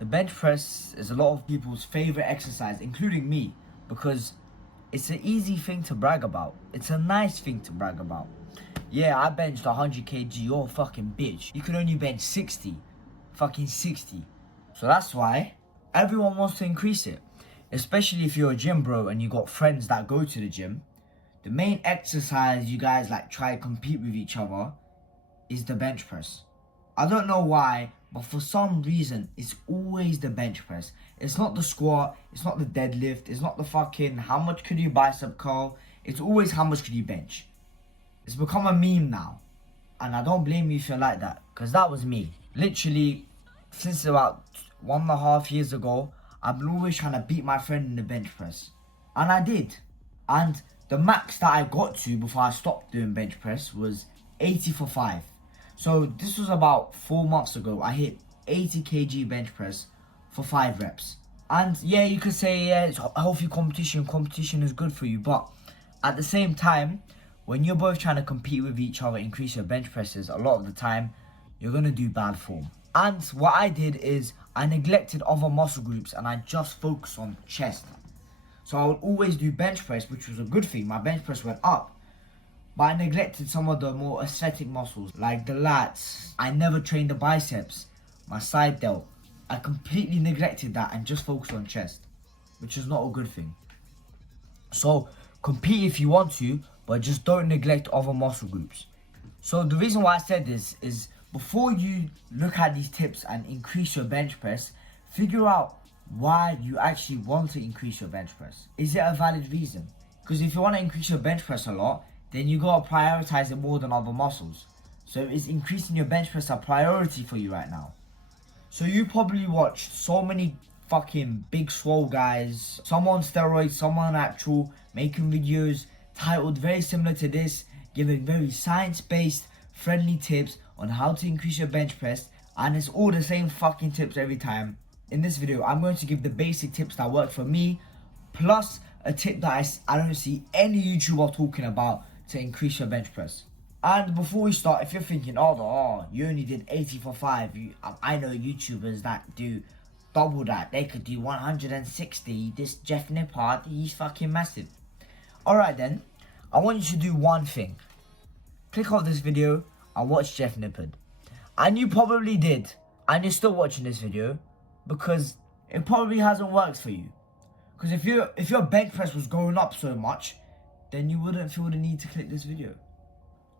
The bench press is a lot of people's favorite exercise, including me, because it's an easy thing to brag about. It's a nice thing to brag about. Yeah, I benched 100 kg, you're a fucking bitch. You can only bench 60. Fucking 60. So that's why everyone wants to increase it. Especially if you're a gym bro and you got friends that go to the gym. The main exercise you guys like try to compete with each other is the bench press. I don't know why, but for some reason, it's always the bench press. It's not the squat, it's not the deadlift, it's not the fucking how much could you bicep curl, it's always how much could you bench. It's become a meme now. And I don't blame you if you're like that, because that was me. Literally, since about 1.5 years ago, I've been always trying to beat my friend in the bench press. And I did. And the max that I got to before I stopped doing bench press was 80 for 5. So this was about 4 months ago. I hit 80 kg bench press for 5 reps. And yeah, you could say, yeah, it's healthy competition. Competition is good for you. But at the same time, when you're both trying to compete with each other, increase your bench presses, a lot of the time, you're going to do bad form. And what I did is I neglected other muscle groups and I just focused on chest. So I would always do bench press, which was a good thing. My bench press went up. But I neglected some of the more aesthetic muscles, like the lats. I never trained the biceps, my side delt. I completely neglected that and just focused on chest, which is not a good thing. So compete if you want to, but just don't neglect other muscle groups. So the reason why I said this is before you look at these tips and increase your bench press, figure out why you actually want to increase your bench press. Is it a valid reason? Because if you want to increase your bench press a lot, then you gotta prioritize it more than other muscles. So is increasing your bench press a priority for you right now? So you probably watched so many fucking big swole guys, some on steroids, some on actual, making videos titled very similar to this, giving very science-based, friendly tips on how to increase your bench press, and it's all the same fucking tips every time. In this video, I'm going to give the basic tips that work for me, plus a tip that I don't see any YouTuber talking about to increase your bench press. And before we start, if you're thinking, oh, you only did 80 for 5, I know YouTubers that do double that. They could do 160. This Jeff Nippard, he's fucking massive. Alright then, I want you to do one thing. Click off this video and watch Jeff Nippard. And you probably did, and you're still watching this video because it probably hasn't worked for you. Because if your bench press was going up so much, then you wouldn't feel the need to click this video.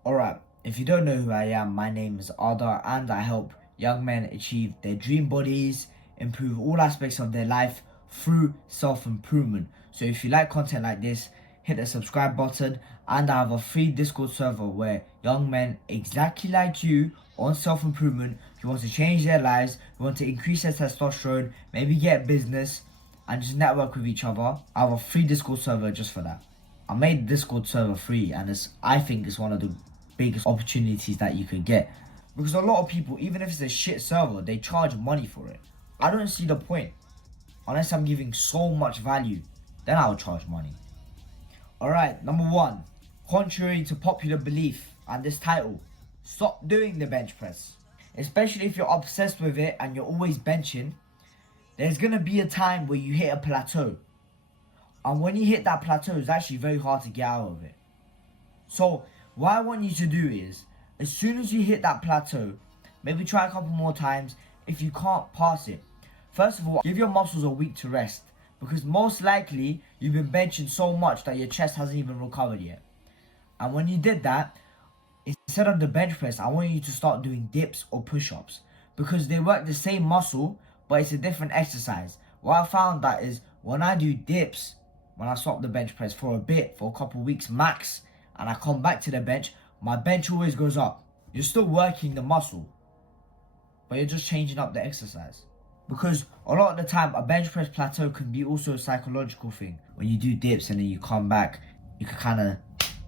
Alright, if you don't know who I am, my name is Arda and I help young men achieve their dream bodies, improve all aspects of their life through self-improvement. So if you like content like this, hit the subscribe button, and I have a free Discord server where young men exactly like you on self-improvement, who want to change their lives, who want to increase their testosterone, maybe get business, and just network with each other. I have a free Discord server just for that. I made the Discord server free, and I think it's one of the biggest opportunities that you could get. Because a lot of people, even if it's a shit server, they charge money for it. I don't see the point. Unless I'm giving so much value, then I'll charge money. Alright, number 1. Contrary to popular belief and this title, stop doing the bench press. Especially if you're obsessed with it and you're always benching, there's going to be a time where you hit a plateau. And when you hit that plateau, it's actually very hard to get out of it. So what I want you to do is, as soon as you hit that plateau, maybe try a couple more times. If you can't pass it, first of all, give your muscles a week to rest. Because most likely, you've been benching so much that your chest hasn't even recovered yet. And when you did that, instead of the bench press, I want you to start doing dips or push-ups. Because they work the same muscle, but it's a different exercise. What I found that is, when I do dips, when I stop the bench press for a bit, for a couple weeks max, and I come back to the bench, my bench always goes up. You're still working the muscle, but you're just changing up the exercise. Because a lot of the time, a bench press plateau can be also a psychological thing. When you do dips and then you come back, you can kind of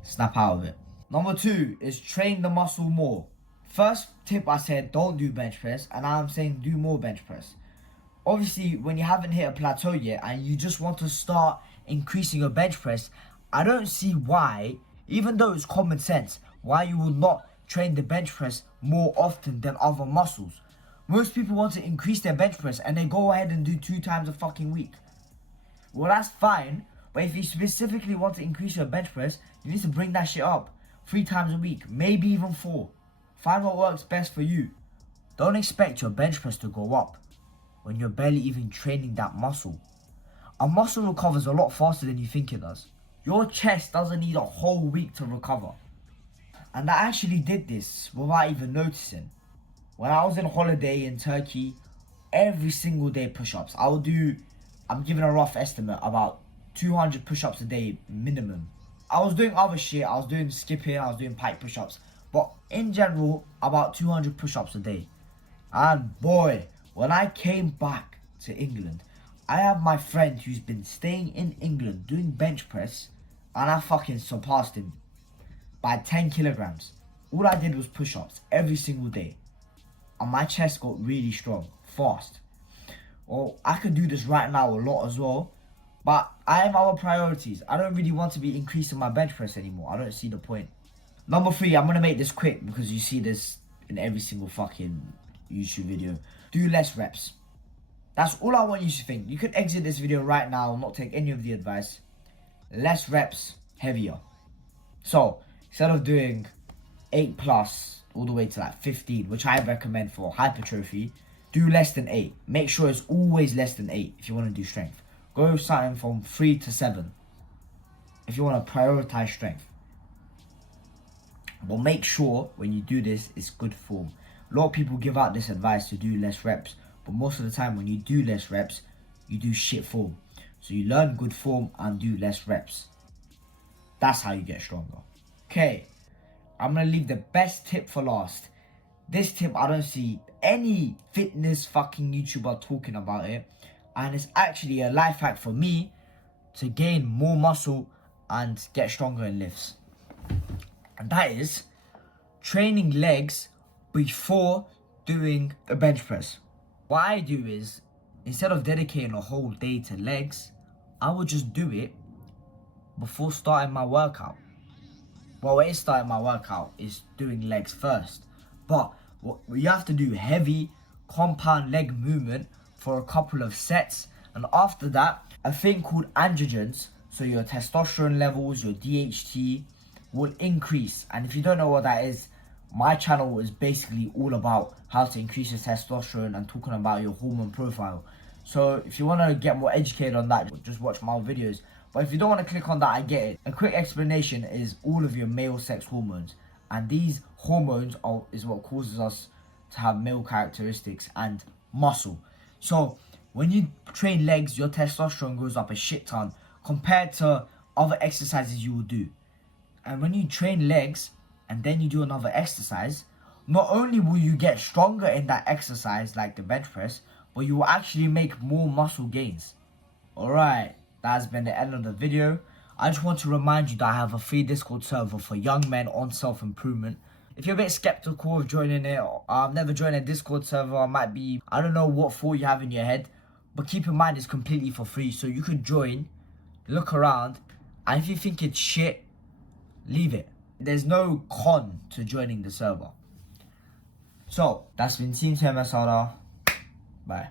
snap out of it. Number 2 is train the muscle more. First tip I said, don't do bench press, and now I'm saying do more bench press. Obviously, when you haven't hit a plateau yet and you just want to start increasing your bench press, I don't see why, even though it's common sense, why you will not train the bench press more often than other muscles. Most people want to increase their bench press and they go ahead and do 2 times a fucking week. Well, that's fine, but if you specifically want to increase your bench press, you need to bring that shit up 3 times a week, maybe even 4. Find what works best for you. Don't expect your bench press to go up when you're barely even training that muscle. A muscle recovers a lot faster than you think it does. Your chest doesn't need a whole week to recover. And I actually did this without even noticing. When I was on holiday in Turkey, every single day push-ups. I'm giving a rough estimate, about 200 push-ups a day minimum. I was doing other shit, I was doing skipping, I was doing pike push-ups. But in general, about 200 push-ups a day. And boy, when I came back to England, I have my friend who's been staying in England doing bench press, and I fucking surpassed him by 10 kilograms. All I did was push-ups every single day. And my chest got really strong, fast. Well, I could do this right now a lot as well. But I have other priorities. I don't really want to be increasing my bench press anymore. I don't see the point. Number 3, I'm going to make this quick because you see this in every single fucking YouTube video. Do less reps. That's all I want you to think. You could exit this video right now and not take any of the advice. Less reps, heavier. So, instead of doing 8 plus all the way to like 15, which I recommend for hypertrophy, do less than 8. Make sure it's always less than 8 if you want to do strength. Go starting from 3 to 7 if you want to prioritize strength. But make sure when you do this, it's good form. A lot of people give out this advice to do less reps, but most of the time when you do less reps, you do shit form. So you learn good form and do less reps. That's how you get stronger. Okay, I'm going to leave the best tip for last. This tip, I don't see any fitness fucking YouTuber talking about it. And it's actually a life hack for me to gain more muscle and get stronger in lifts. And that is training legs before doing the bench press. What I do is, instead of dedicating a whole day to legs, I would just do it before starting my workout. Well, when starting my workout is doing legs first. But you have to do heavy compound leg movement for a couple of sets. And after that, a thing called androgens, so your testosterone levels, your DHT, will increase. And if you don't know what that is, my channel is basically all about how to increase your testosterone and talking about your hormone profile. So if you want to get more educated on that, just watch my videos. But if you don't want to click on that, I get it. A quick explanation is all of your male sex hormones. And these hormones is what causes us to have male characteristics and muscle. So when you train legs, your testosterone goes up a shit ton compared to other exercises you will do. And when you train legs and then you do another exercise, not only will you get stronger in that exercise like the bench press, but you will actually make more muscle gains. Alright, that's been the end of the video. I just want to remind you that I have a free Discord server for young men on self-improvement. If you're a bit skeptical of joining it, I've never joined a Discord server, I don't know what thought you have in your head, but keep in mind it's completely for free, so you could join, look around, and if you think it's shit, leave it. There's no con to joining the server. So, that's been Team TMS Bye.